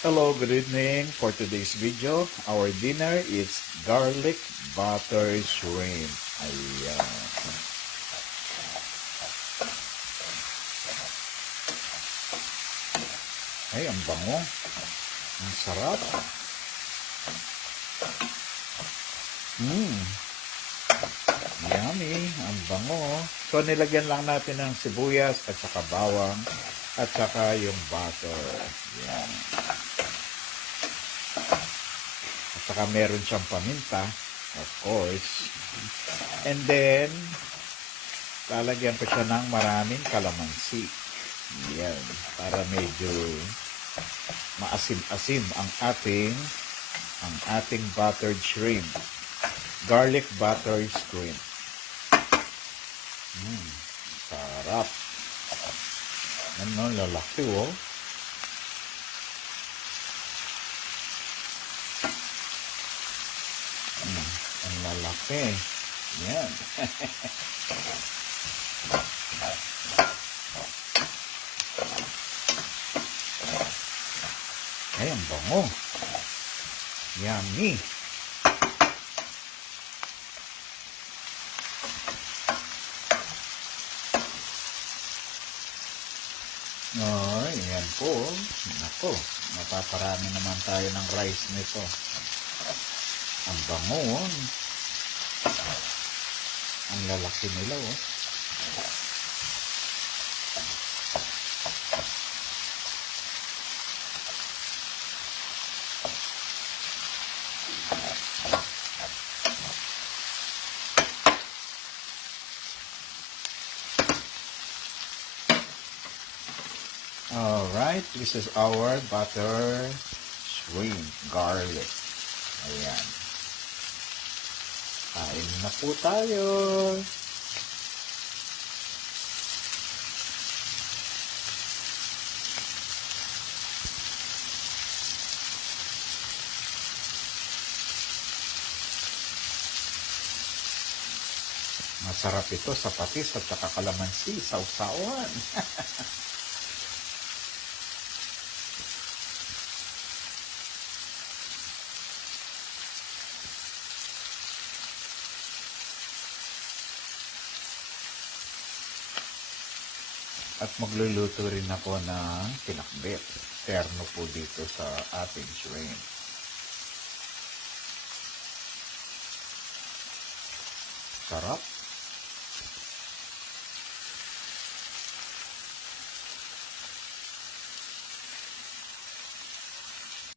Hello, good evening. For today's video, our dinner is garlic butter shrimp. Ayan. Ay, ang bango. Ang sarap. Yummy. Ang bango. So, nilagyan lang natin ng sibuyas at saka bawang at saka yung butter. Yan. At saka meron siyang paminta, of course. And then, lalagyan ko siya ng maraming kalamansi. Yan. Para medyo maasim-asim ang ating buttered shrimp. Garlic butter shrimp. Sarap. Ano, lalaki oh. Ang lalaki. Yan. Ay, ang bango. Yummy. Ay, yan po. Nako, mapaparami naman tayo ng rice nito. Ang bango. Ang lalaki nila oh. Alright, this is our butter shrimp garlic. Ayan. Kain na po tayo. Masarap ito sa patis at saka kalamansi, sausawan. At magluluto rin ako ng pinakbet. Terno po dito sa ating shrimp. Sarap.